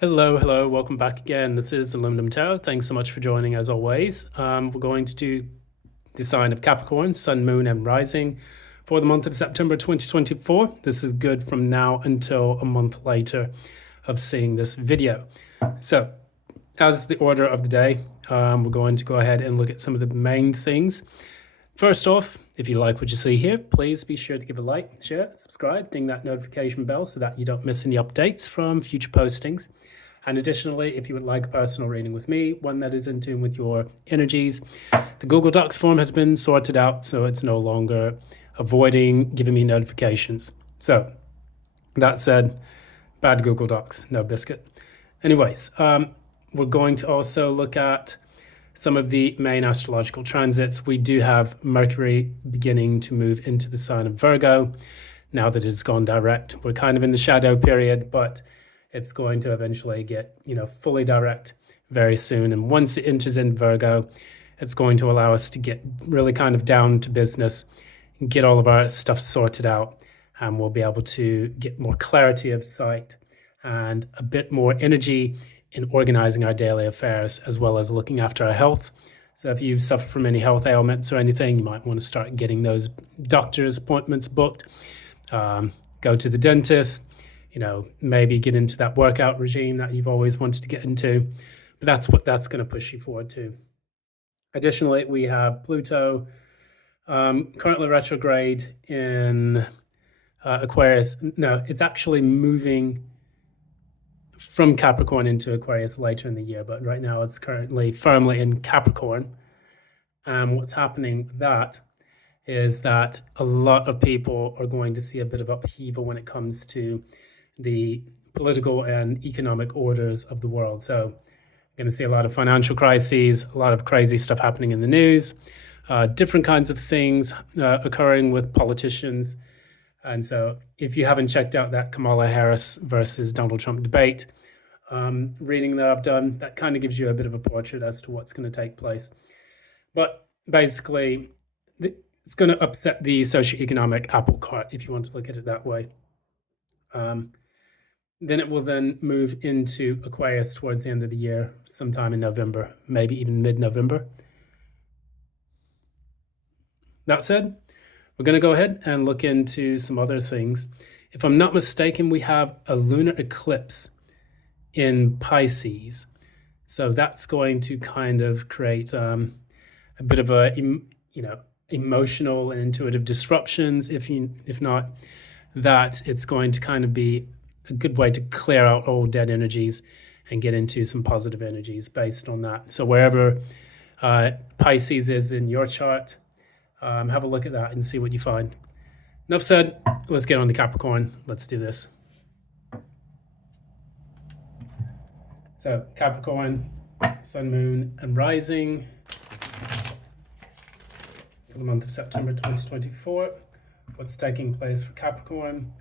Hello, welcome back again. This is Aluminum Tarot. Thanks so much for joining as always. We're going to do the sign of Capricorn, Sun, Moon, and Rising for the month of September 2024. This is good from now until a month later of seeing this video. So, as the order of the day, we're going to go ahead and look at some of the main things. First off, if you like what you see here, please be sure to give a like, share, subscribe, ding that notification bell so that you don't miss any updates from future postings. And additionally, if you would like a personal reading with me, one that is in tune with your energies, the Google Docs form has been sorted out, so it's no longer avoiding giving me notifications. So, that said, bad Google Docs, no biscuit. Anyways, we're going to also look at some of the main astrological transits. We do have Mercury beginning to move into the sign of Virgo now that it's gone direct. We're kind of in the shadow period, but it's going to eventually get, fully direct very soon. And once it enters in Virgo, it's going to allow us to get really kind of down to business and get all of our stuff sorted out. And we'll be able to get more clarity of sight and a bit more energy in organizing our daily affairs, as well as looking after our health. So if you suffer from any health ailments or anything, you might want to start getting those doctor's appointments booked. Go to the dentist, maybe get into that workout regime that you've always wanted to get into. But that's what that's going to push you forward to. Additionally, we have Pluto currently retrograde in Aquarius. No, it's actually moving from Capricorn into Aquarius later in the year, but right now it's currently firmly in Capricorn. What's happening with that is that a lot of people are going to see a bit of upheaval when it comes to the political and economic orders of the world. So we're going to see a lot of financial crises, a lot of crazy stuff happening in the news, different kinds of things occurring with politicians. And so if you haven't checked out that Kamala Harris versus Donald Trump debate reading that I've done, that kind of gives you a bit of a portrait as to what's going to take place. But basically, it's going to upset the socioeconomic apple cart, if you want to look at it that way. Then it will then move into Aquarius towards the end of the year, sometime in November, maybe even mid-November. That said, we're going to go ahead and look into some other things. If I'm not mistaken, we have a lunar eclipse in Pisces. So that's going to kind of create a bit of a, emotional and intuitive disruptions. If not, that it's going to kind of be a good way to clear out old dead energies and get into some positive energies based on that. So wherever Pisces is in your chart, have a look at that and see what you find. Enough said, let's get on to Capricorn. Let's do this. So Capricorn, Sun, Moon, and Rising for the month of September 2024. What's taking place for Capricorn,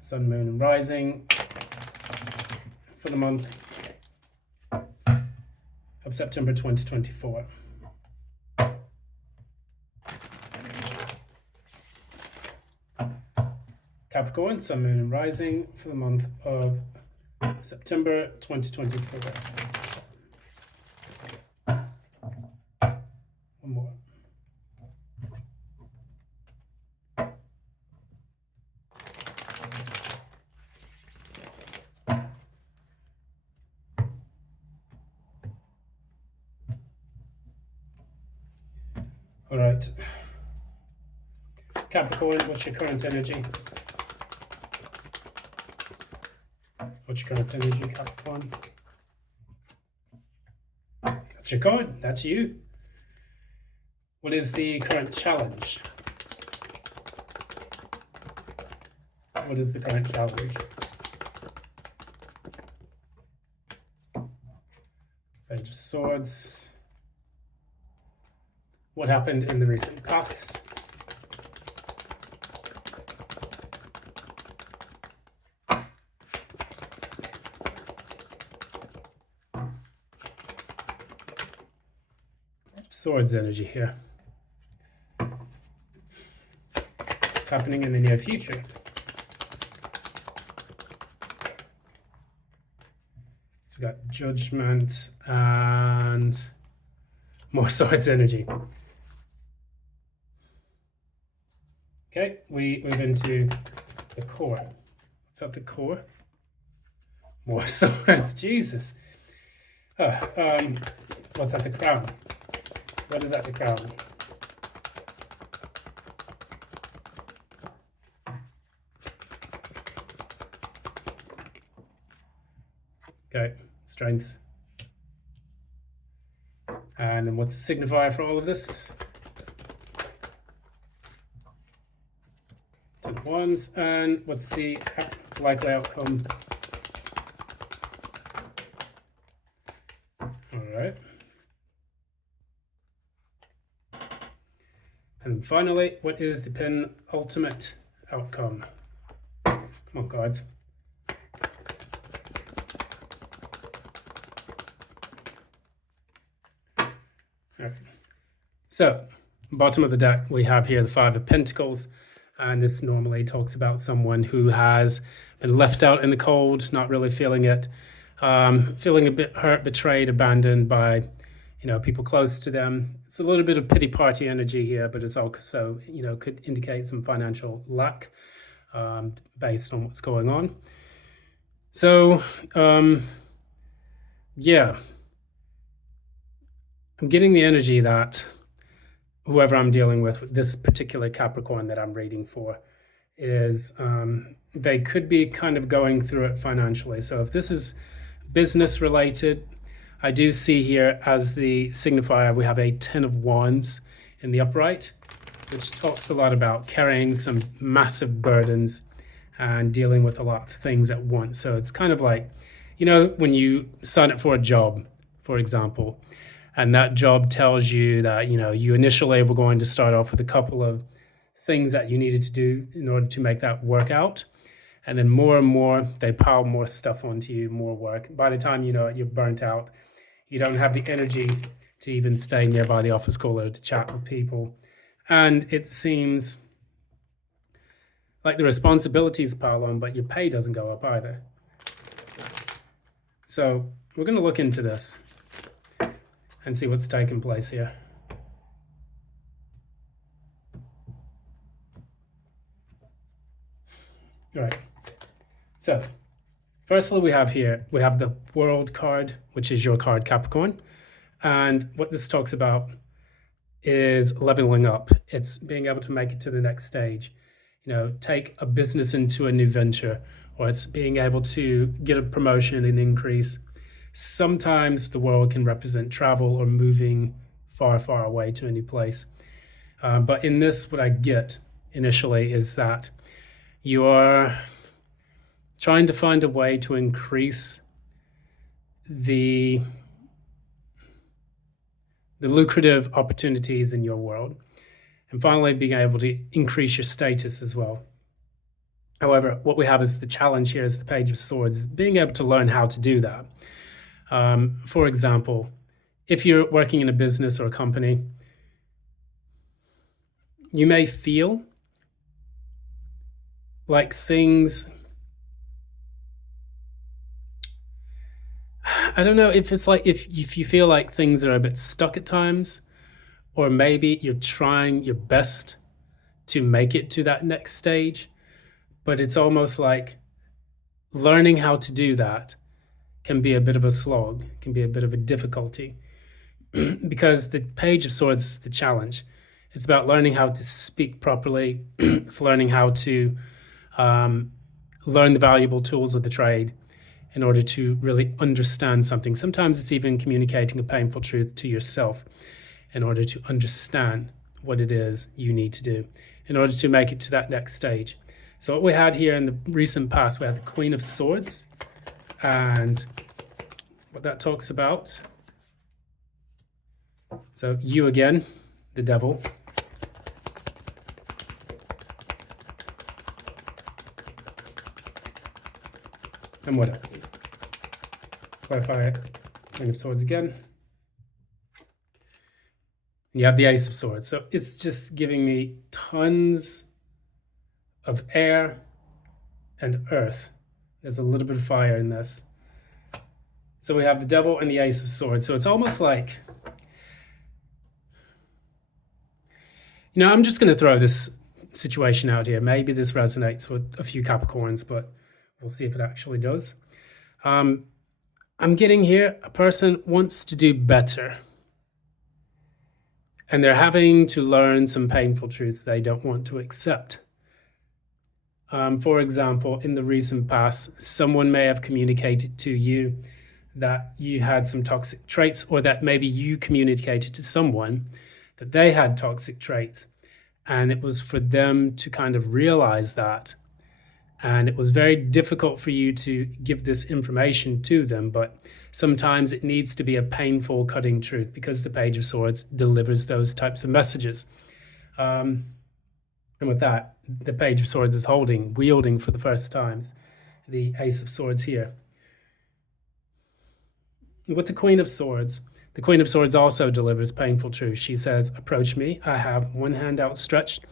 Sun, Moon, and Rising for the month of September 2024. Capricorn, Sun, Moon, and Rising for the month of September 2024. One more. All right. Capricorn, what's your current energy? What's your current energy, Capricorn? That's your card. That's you. What is the current challenge? What is the current challenge? Page of Swords. What happened in the recent past? Swords energy here. What's happening in the near future? So we got judgment and more swords energy. Okay, we move into the core. What's at the core? More swords, Jesus. What's at the crown? What is at the crown? Okay, strength. And then what's the signifier for all of this? 10 of Wands. And what's the likely outcome? All right. And finally, what is the penultimate outcome? Come on, cards. Okay. So, bottom of the deck, we have here the Five of Pentacles. And this normally talks about someone who has been left out in the cold, not really feeling it, feeling a bit hurt, betrayed, abandoned by, people close to them. It's a little bit of pity party energy here, but it's also, could indicate some financial lack based on what's going on. So, yeah, I'm getting the energy that whoever I'm dealing with this particular Capricorn that I'm reading for is they could be kind of going through it financially. So if this is business related, I do see here as the signifier, we have a 10 of Wands in the upright, which talks a lot about carrying some massive burdens and dealing with a lot of things at once. So it's kind of like, when you sign up for a job, for example, and that job tells you that, you initially were going to start off with a couple of things that you needed to do in order to make that work out. And then more and more, they pile more stuff onto you, more work. By the time you know it, you're burnt out. You don't have the energy to even stay nearby the office cooler to chat with people. And it seems like the responsibilities pile on, but your pay doesn't go up either. So we're going to look into this and see what's taking place here. All right. So firstly, we have the World card, which is your card, Capricorn. And what this talks about is leveling up. It's being able to make it to the next stage. Take a business into a new venture, or it's being able to get a promotion and increase. Sometimes the world can represent travel or moving far, far away to a new place. But in this, what I get initially is that you are trying to find a way to increase the lucrative opportunities in your world, and finally being able to increase your status as well. However, what we have as the challenge here is the Page of Swords, is being able to learn how to do that. For example, if you're working in a business or a company, you may feel like things, I don't know if it's like if you feel like things are a bit stuck at times, or maybe you're trying your best to make it to that next stage, but it's almost like learning how to do that can be a bit of a slog, can be a bit of a difficulty, because the Page of Swords is the challenge. It's about learning how to speak properly. It's learning how to learn the valuable tools of the trade in order to really understand something. Sometimes it's even communicating a painful truth to yourself in order to understand what it is you need to do in order to make it to that next stage. So what we had here in the recent past, we had the Queen of Swords, and what that talks about. So you again, the devil. And what else? Clarify Queen of Swords again. You have the Ace of Swords. So it's just giving me tons of air and earth. There's a little bit of fire in this. So we have the devil and the ace of swords. So it's almost like, I'm just going to throw this situation out here. Maybe this resonates with a few Capricorns, but we'll see if it actually does. I'm getting here, a person wants to do better. And they're having to learn some painful truths they don't want to accept. For example, in the recent past, someone may have communicated to you that you had some toxic traits, or that maybe you communicated to someone that they had toxic traits. And it was for them to kind of realize that. And it was very difficult for you to give this information to them, but sometimes it needs to be a painful, cutting truth, because the Page of Swords delivers those types of messages. And with that, the Page of Swords is wielding for the first times the Ace of Swords here. With the Queen of Swords also delivers painful truth. She says, approach me. I have one hand outstretched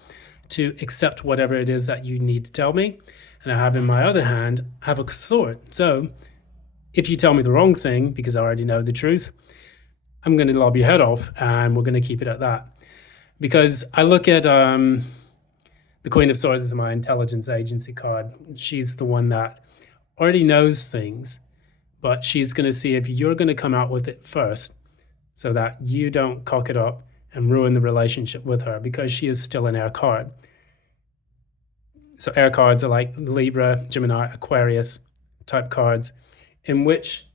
to accept whatever it is that you need to tell me. And I have in my other hand, I have a sword. So if you tell me the wrong thing, because I already know the truth, I'm going to lob your head off, and we're going to keep it at that. Because I look at the Queen of Swords as my intelligence agency card. She's the one that already knows things, but she's going to see if you're going to come out with it first, so that you don't cock it up and ruin the relationship with her, because she is still an air card. So air cards are like Libra, Gemini, Aquarius type cards, in which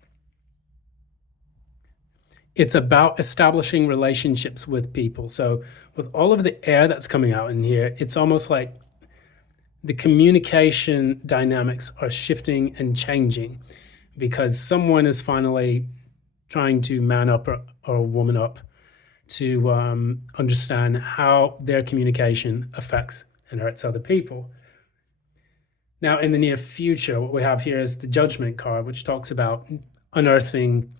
it's about establishing relationships with people. So with all of the air that's coming out in here, it's almost like the communication dynamics are shifting and changing, because someone is finally trying to man up or woman up to understand how their communication affects and hurts other people. Now, in the near future, what we have here is the Judgment card, which talks about unearthing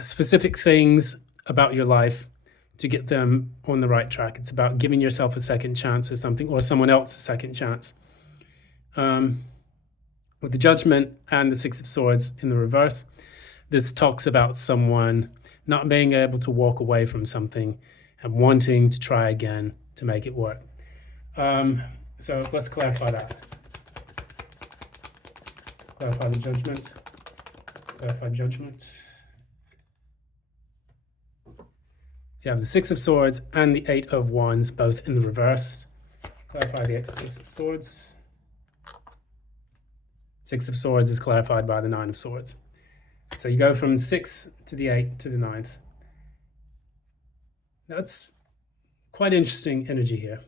specific things about your life to get them on the right track. It's about giving yourself a second chance or something, or someone else a second chance. With the Judgment and the Six of Swords in the reverse, this talks about someone not being able to walk away from something and wanting to try again to make it work. So let's clarify that. Clarify the Judgment. Clarify Judgment. So you have the Six of Swords and the Eight of Wands, both in the reverse. Clarify the Six of Swords. Six of Swords is clarified by the Nine of Swords. So you go from 6 to the 8 to the 9th. That's quite interesting energy here.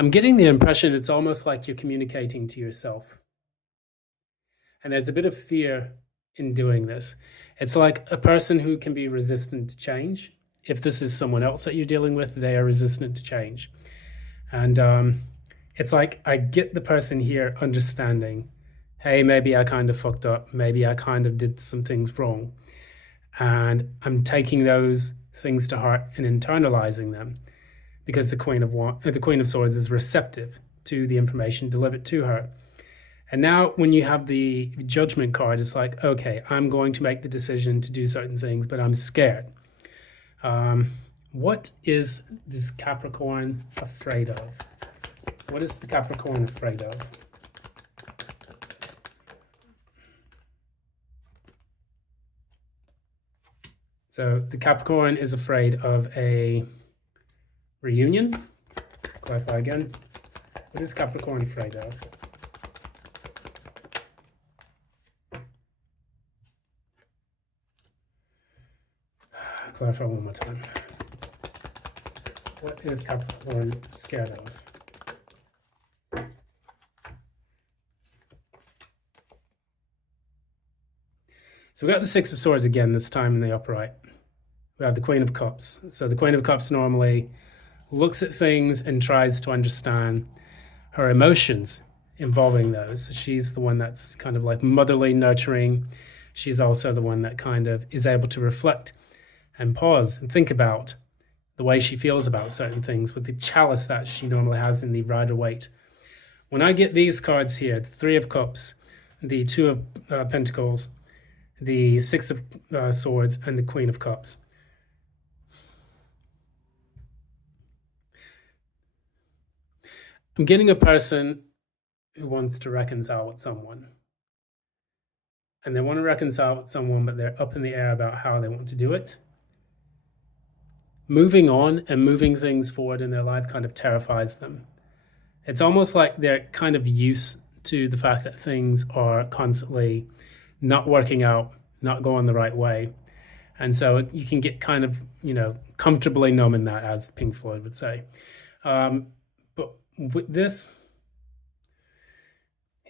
I'm getting the impression it's almost like you're communicating to yourself. And there's a bit of fear in doing this. It's like a person who can be resistant to change. If this is someone else that you're dealing with, they are resistant to change. And it's like I get the person here understanding, hey, maybe I kind of fucked up. Maybe I kind of did some things wrong. And I'm taking those things to heart and internalizing them, because the Queen of Swords is receptive to the information delivered to her. And now when you have the Judgment card, it's like, okay, I'm going to make the decision to do certain things, but I'm scared. What is this Capricorn afraid of? What is the Capricorn afraid of? So the Capricorn is afraid of a reunion. Clarify again. What is Capricorn afraid of? Clarify one more time. What is Capricorn scared of? So we got the Six of Swords again, this time in the upright. We have the Queen of Cups. So the Queen of Cups normally looks at things and tries to understand her emotions involving those. So she's the one that's kind of like motherly, nurturing. She's also the one that kind of is able to reflect and pause and think about the way she feels about certain things, with the chalice that she normally has in the Rider-Waite. When I get these cards here, the Three of Cups, the Two of Pentacles, the Six of Swords, and the Queen of Cups, I'm getting a person who wants to reconcile with someone. And they want to reconcile with someone, but they're up in the air about how they want to do it. Moving on and moving things forward in their life kind of terrifies them. It's almost like they're kind of used to the fact that things are constantly not working out, not going the right way. And so you can get kind of, comfortably numb in that, as Pink Floyd would say. But with this,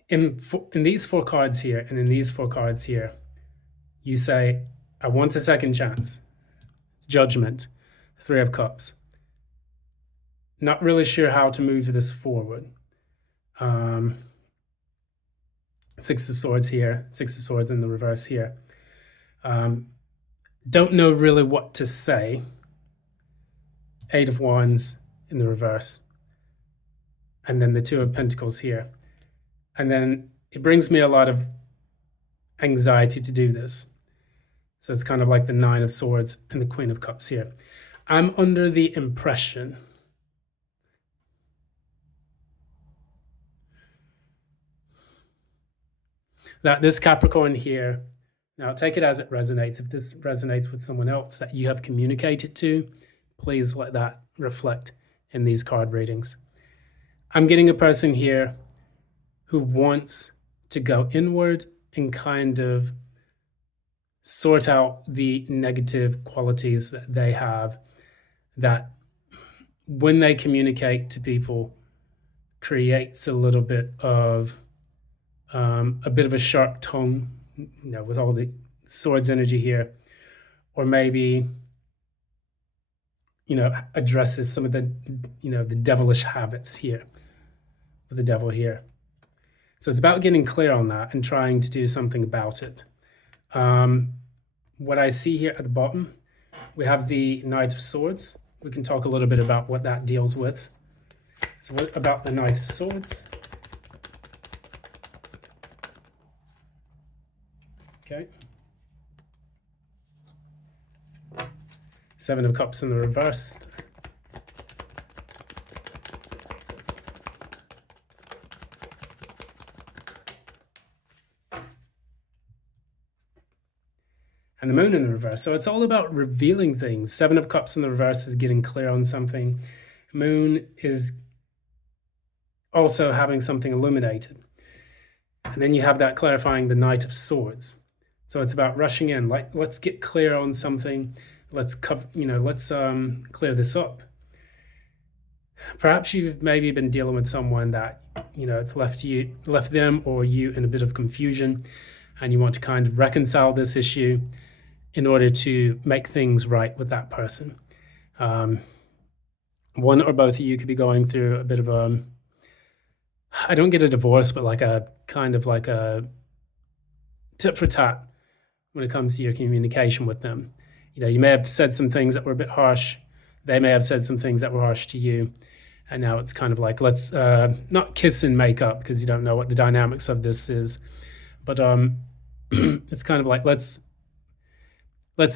in these four cards here and in these four cards here, you say, I want a second chance. It's Judgment, Three of Cups. Not really sure how to move this forward. Six of Swords here, Six of Swords in the reverse here. Don't know really what to say. Eight of Wands in the reverse. And then the Two of Pentacles here. And then it brings me a lot of anxiety to do this. So it's kind of like the Nine of Swords and the Queen of Cups here. I'm under the impression that this Capricorn here, now take it as it resonates. If this resonates with someone else that you have communicated to, please let that reflect in these card readings. I'm getting a person here who wants to go inward and kind of sort out the negative qualities that they have, that when they communicate to people creates a little bit of a sharp tongue, with all the swords energy here, or maybe addresses some of the the devilish habits here with the devil here. So it's about getting clear on that and trying to do something about it. What I see here at the bottom, we have the Knight of Swords. We can talk a little bit about what that deals with. So what about the Knight of Swords? Okay. Seven of Cups in the reverse. And the Moon in the reverse. So it's all about revealing things. Seven of Cups in the reverse is getting clear on something. Moon is also having something illuminated. And then you have that clarifying the Knight of Swords. So it's about rushing in. Like, let's get clear on something. Let's clear this up. Perhaps you've maybe been dealing with someone that, it's left them or you in a bit of confusion, and you want to kind of reconcile this issue in order to make things right with that person. One or both of you could be going through a bit of I don't get a divorce, but like a kind of like a tit for tat when it comes to your communication with them. You may have said some things that were a bit harsh. They may have said some things that were harsh to you. And now it's kind of like, let's not kiss and make up, because you don't know what the dynamics of this is. But it's kind of like, let's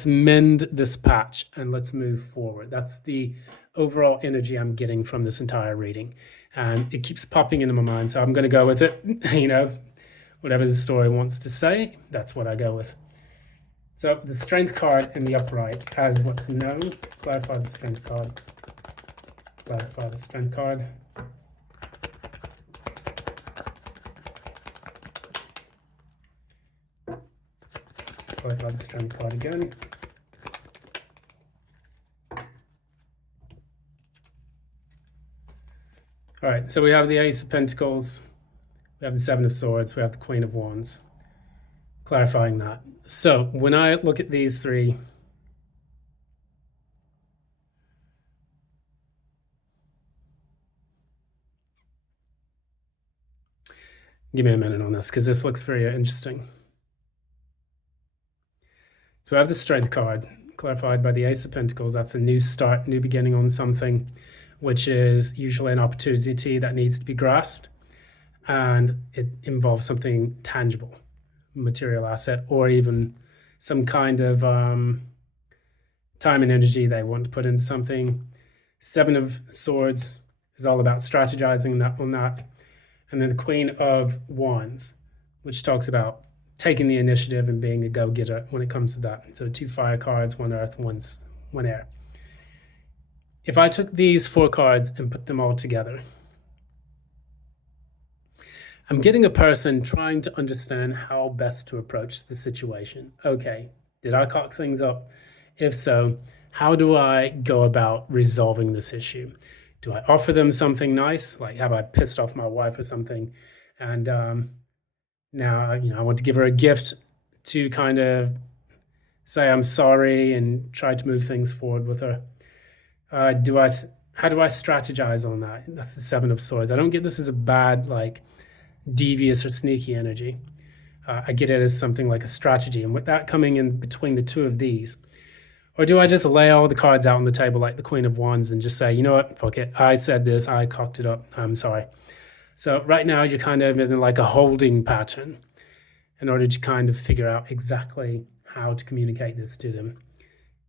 mend this patch and let's move forward. That's the overall energy I'm getting from this entire reading. And it keeps popping into my mind. So I'm going to go with it. Whatever the story wants to say, that's what I go with. So the Strength card in the upright has what's known. Clarify the Strength card. Clarify the Strength card. Clarify the Strength card again. All right, so we have the Ace of Pentacles, we have the Seven of Swords, we have the Queen of Wands. Clarifying that. So when I look at these three, give me a minute on this, because this looks very interesting. So I have the Strength card, clarified by the Ace of Pentacles. That's a new start, new beginning on something, which is usually an opportunity that needs to be grasped. and it involves something tangible, material asset, or even some kind of time and energy they want to put into something. Seven of Swords is all about strategizing on that. And then the Queen of Wands, which talks about taking the initiative and being a go-getter when it comes to that. So 2 fire cards, 1 earth, 1 air. If I took these 4 cards and put them all together, I'm getting a person trying to understand how best to approach the situation. Okay, did I cock things up? If so, how do I go about resolving this issue? Do I offer them something nice? Like, have I pissed off my wife or something? And now, I want to give her a gift to kind of say I'm sorry and try to move things forward with her. How do I strategize on that? That's the 7 of Swords. I don't get this as a bad, like, devious or sneaky energy. I get it as something like a strategy. And with that coming in between the 2 of these, or do I just lay all the cards out on the table like the Queen of Wands and just say, you know what, fuck it, I said this, I cocked it up, I'm sorry. So right now you're kind of in like a holding pattern in order to kind of figure out exactly how to communicate this to them.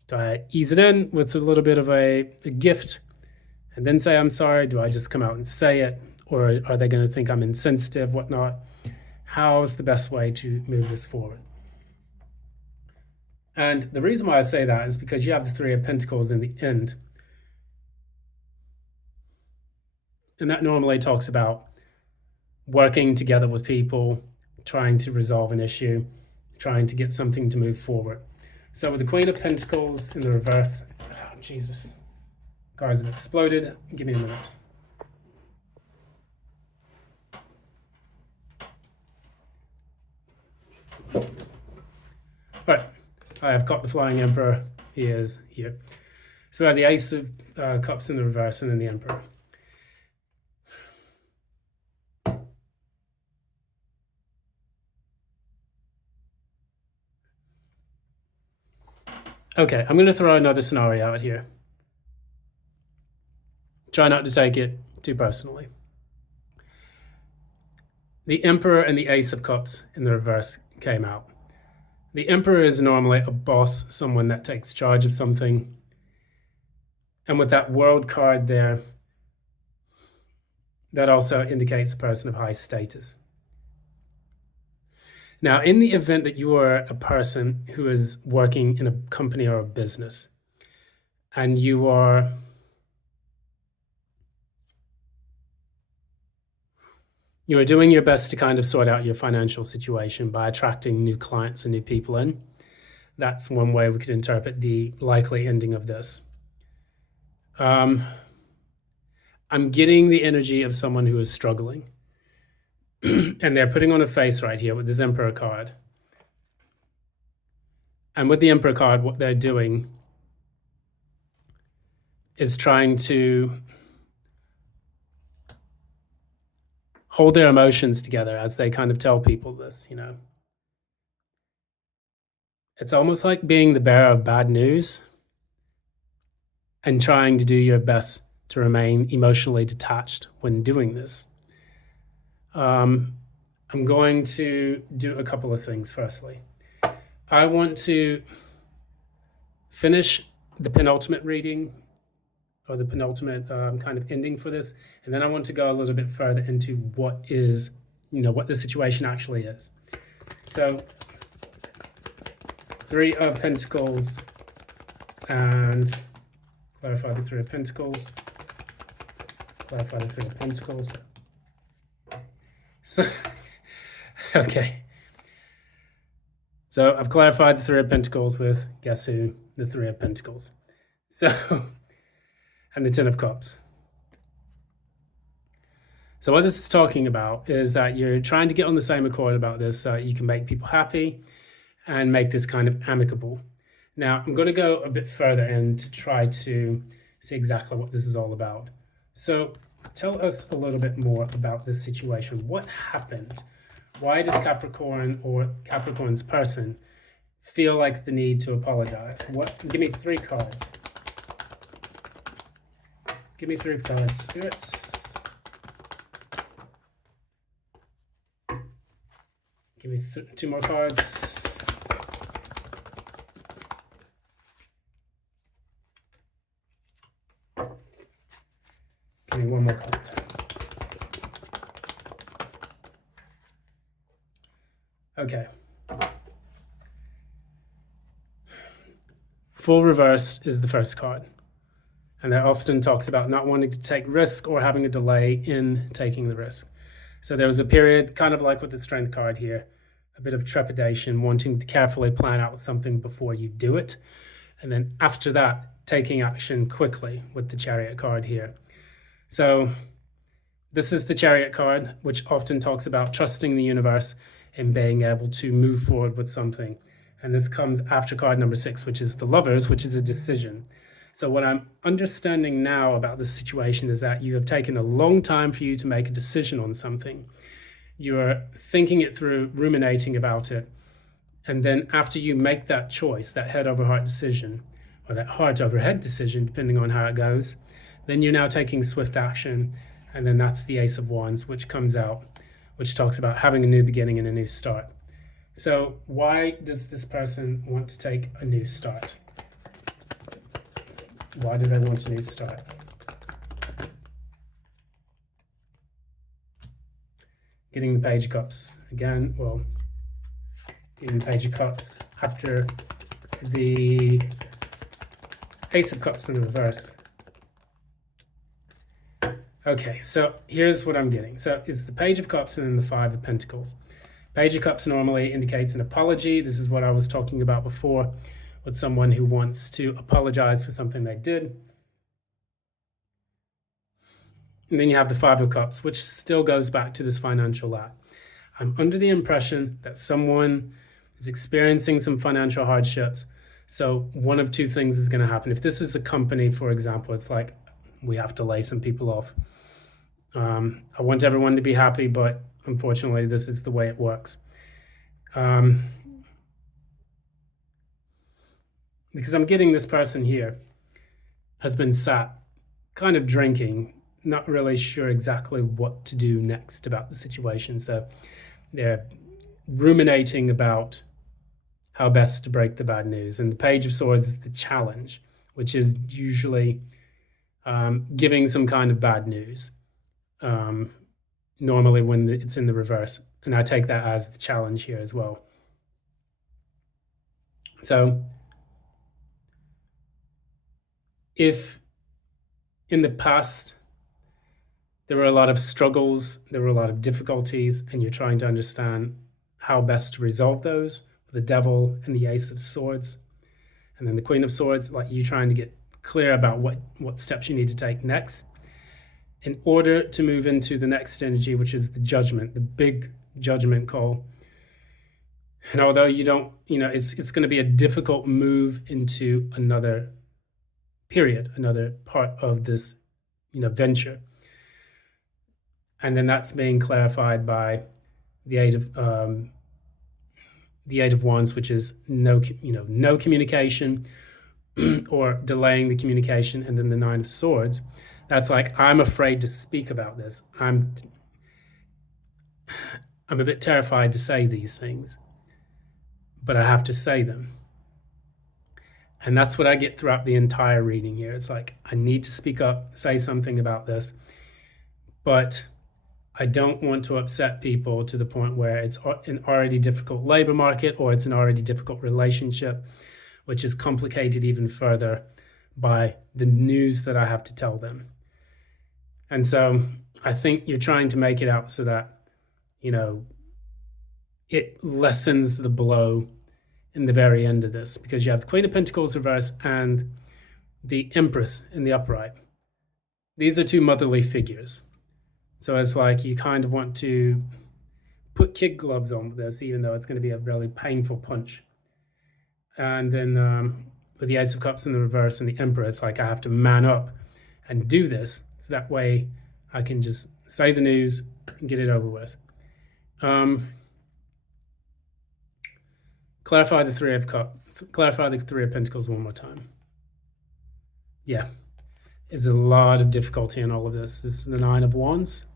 Do I ease it in with a little bit of a gift and then say I'm sorry? Do I just come out and say it? Or are they going to think I'm insensitive, whatnot? How's the best way to move this forward? And the reason why I say that is because you have the 3 of Pentacles in the end. And that normally talks about working together with people, trying to resolve an issue, trying to get something to move forward. So with the Queen of Pentacles in the reverse, oh, Jesus, cards have exploded. Give me a minute. All right, I have caught the Flying Emperor. He is here. So we have the Ace of Cups in the reverse and then the Emperor. Okay, I'm going to throw another scenario out here. Try not to take it too personally. The Emperor and the Ace of Cups in the reverse came out. The Emperor is normally a boss, someone that takes charge of something. And with that World card there, that also indicates a person of high status. Now, in the event that you are a person who is working in a company or a business, and you are doing your best to kind of sort out your financial situation by attracting new clients and new people in, that's one way we could interpret the likely ending of this. I'm getting the energy of someone who is struggling. And they're putting on a face right here with this Emperor card. And with the Emperor card, what they're doing is trying to hold their emotions together as they kind of tell people this, It's almost like being the bearer of bad news and trying to do your best to remain emotionally detached when doing this. I'm going to do a couple of things. Firstly, I want to finish the penultimate reading or the penultimate kind of ending for this. And then I want to go a little bit further into what is, what the situation actually is. So 3 of Pentacles and clarify the 3 of Pentacles. Clarify the 3 of Pentacles. So, okay. So I've clarified the 3 of Pentacles with, guess who? The 3 of Pentacles. So, and the 10 of Cups. So what this is talking about is that you're trying to get on the same accord about this so you can make people happy and make this kind of amicable. Now, I'm going to go a bit further in to try to see exactly what this is all about. So tell us a little bit more about this situation. What happened? Why does Capricorn or Capricorn's person feel like the need to apologize? Give me 3 cards. Give me 3 cards, Spirit. Give me two more cards. Give me one more card. Okay. Full reverse is the first card. And that often talks about not wanting to take risk or having a delay in taking the risk. So there was a period, kind of like with the strength card here, a bit of trepidation, wanting to carefully plan out something before you do it. And then after that, taking action quickly with the chariot card here. So this is the chariot card, which often talks about trusting the universe and being able to move forward with something. And this comes after card number 6, which is the lovers, which is a decision. So what I'm understanding now about this situation is that you have taken a long time for you to make a decision on something. You're thinking it through, ruminating about it. And then after you make that choice, that head over heart decision, or that heart over head decision, depending on how it goes, then you're now taking swift action. And then that's the Ace of Wands, which comes out, which talks about having a new beginning and a new start. So why does this person want to take a new start? Why do they want a new start? Getting the Page of Cups. Again, well, getting the Page of Cups after the Ace of Cups in the reverse. Okay, so here's what I'm getting. So it's the Page of Cups and then the Five of Pentacles. Page of Cups normally indicates an apology. This is what I was talking about before with someone who wants to apologize for something they did. And then you have the Five of Cups, which still goes back to this financial lack. I'm under the impression that someone is experiencing some financial hardships. So one of two things is going to happen. If this is a company, for example, it's like we have to lay some people off. I want everyone to be happy, but unfortunately, this is the way it works. Because I'm getting this person here has been sat kind of drinking, not really sure exactly what to do next about the situation. So they're ruminating about how best to break the bad news. And the Page of Swords is the challenge, which is usually giving some kind of bad news, normally when it's in the reverse. And I take that as the challenge here as well. So if in the past there were a lot of struggles, there were a lot of difficulties, and you're trying to understand how best to resolve those, the Devil and the Ace of Swords, and then the Queen of Swords, like you trying to get clear about what steps you need to take next in order to move into the next energy, which is the Judgment, the big judgment call. And although you don't, it's going to be a difficult move into another period, another part of this, venture. And then that's being clarified by the Eight of Wands, which is no communication or delaying the communication. And then the Nine of Swords, that's like, I'm afraid to speak about this. I'm a bit terrified to say these things, but I have to say them. And that's what I get throughout the entire reading here. It's like, I need to speak up, say something about this, but I don't want to upset people to the point where it's an already difficult labor market or it's an already difficult relationship, which is complicated even further by the news that I have to tell them. And so I think you're trying to make it out so that, it lessens the blow in the very end of this, because you have the Queen of Pentacles reverse and the Empress in the upright. These are two motherly figures. So it's like you kind of want to put kid gloves on with this, even though it's going to be a really painful punch. And then with the Ace of Cups in the reverse and the Emperor, it's like I have to man up and do this. So that way I can just say the news and get it over with. Clarify the Three of Pentacles one more time. Yeah, there's a lot of difficulty in all of this. This is the Nine of Wands.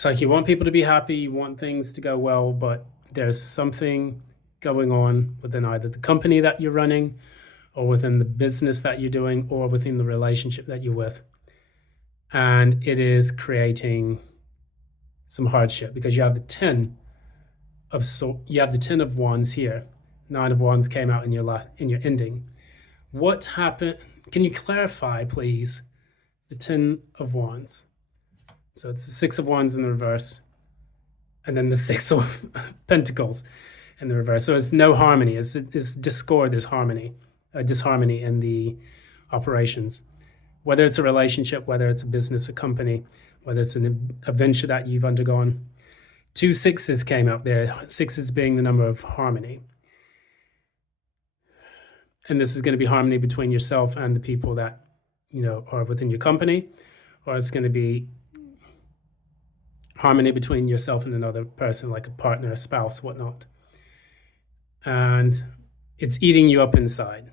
It's like you want people to be happy, you want things to go well, but there's something going on within either the company that you're running, or within the business that you're doing, or within the relationship that you're with. And it is creating some hardship because you have the 10 of wands here. 9 of wands came out in your ending. What happened? Can you clarify, please, the 10 of wands? So it's the 6 of wands in the reverse, and then the 6 of pentacles in the reverse. So it's no harmony. It's discord. There's disharmony in the operations. Whether it's a relationship, whether it's a business, a company, whether it's an adventure that you've undergone. 2 sixes came out there. 6s being the number of harmony. And this is going to be harmony between yourself and the people that, are within your company, or it's going to be harmony between yourself and another person, like a partner, a spouse, whatnot. And it's eating you up inside.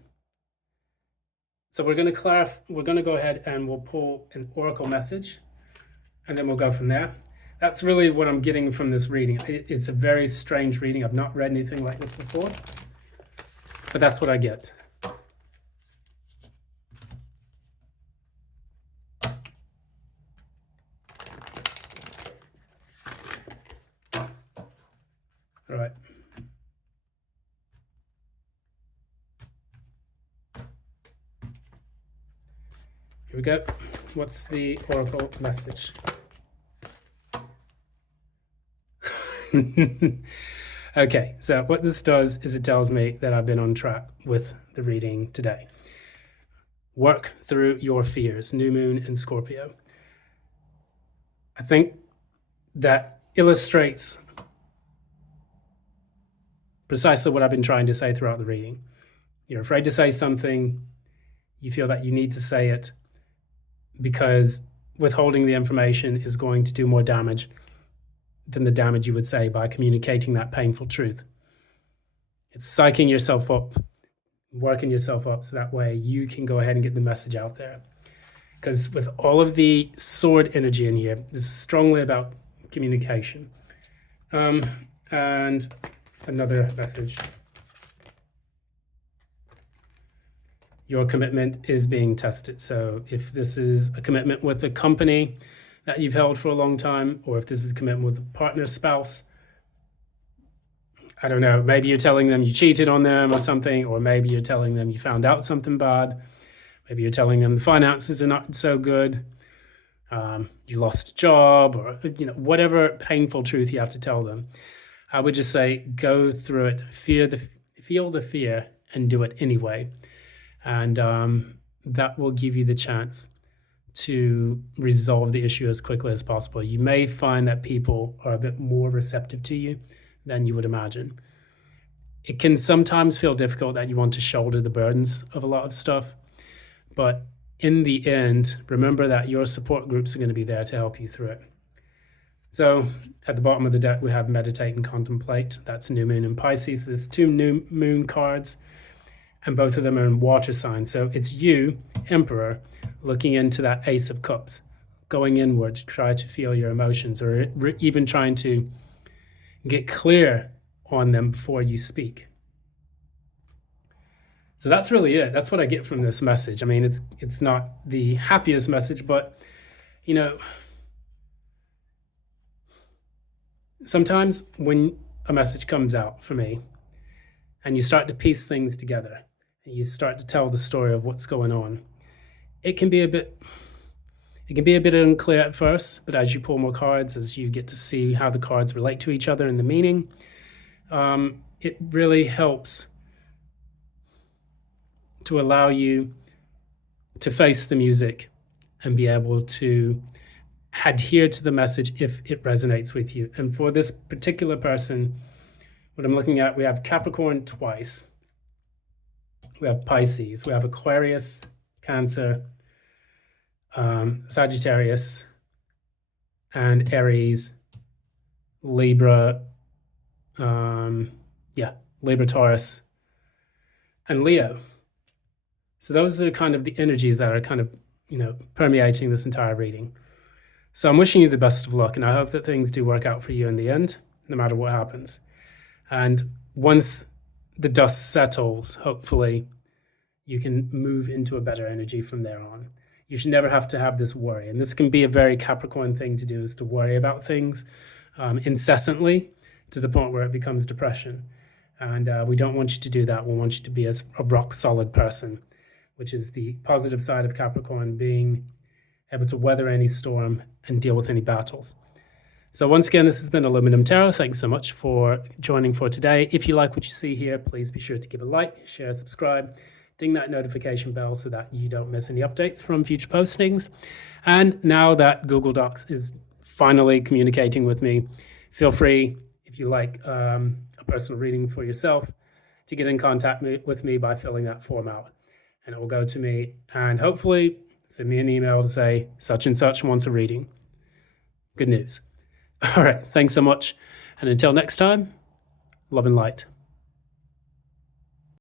So we're going to go ahead and we'll pull an oracle message, and then we'll go from there. That's really what I'm getting from this reading. It's a very strange reading. I've not read anything like this before, but that's what I get. All right. Here we go. What's the oracle message? Okay, so what this does is it tells me that I've been on track with the reading today. Work through your fears, new moon in Scorpio. I think that illustrates precisely what I've been trying to say throughout the reading. You're afraid to say something, you feel that you need to say it because withholding the information is going to do more damage than the damage you would say by communicating that painful truth. It's psyching yourself up, working yourself up, so that way you can go ahead and get the message out there. Because with all of the sword energy in here, this is strongly about communication. And another message. Your commitment is being tested. So if this is a commitment with a company that you've held for a long time, or if this is a commitment with a partner, spouse, I don't know, maybe you're telling them you cheated on them or something, or maybe you're telling them you found out something bad. Maybe you're telling them the finances are not so good. You lost a job, or whatever painful truth you have to tell them. I would just say go through it, feel the fear, and do it anyway. And that will give you the chance to resolve the issue as quickly as possible. You may find that people are a bit more receptive to you than you would imagine. It can sometimes feel difficult that you want to shoulder the burdens of a lot of stuff, but in the end, remember that your support groups are going to be there to help you through it. So at the bottom of the deck, we have meditate and contemplate. That's new moon in Pisces. There's 2 new moon cards, and both of them are in water signs. So it's you, Emperor, looking into that Ace of Cups, going inward to try to feel your emotions, or even trying to get clear on them before you speak. So that's really it. That's what I get from this message. I mean, it's not the happiest message, but sometimes when a message comes out for me and you start to piece things together and you start to tell the story of what's going on, it can be a bit unclear at first, but as you pull more cards, as you get to see how the cards relate to each other and the meaning, it really helps to allow you to face the music and be able to adhere to the message if it resonates with you. And for this particular person, what I'm looking at, we have Capricorn twice. We have Pisces. We have Aquarius, Cancer, Sagittarius, and Aries, Libra, Libra, Taurus, and Leo. So those are kind of the energies that are kind of, permeating this entire reading. So I'm wishing you the best of luck, and I hope that things do work out for you in the end, no matter what happens. And once the dust settles, hopefully, you can move into a better energy from there on. You should never have to have this worry. And this can be a very Capricorn thing to do, is to worry about things incessantly to the point where it becomes depression. And we don't want you to do that. We want you to be a rock solid person, which is the positive side of Capricorn, being able to weather any storm and deal with any battles. So once again, this has been Aluminum Tarot. Thanks so much for joining for today. If you like what you see here, please be sure to give a like, share, subscribe, ding that notification bell so that you don't miss any updates from future postings. And now that Google Docs is finally communicating with me, feel free, if you like a personal reading for yourself, to get in contact with me by filling that form out. And it will go to me, and hopefully send me an email to say such and such wants a reading. Good news. All right, thanks so much. And until next time, love and light.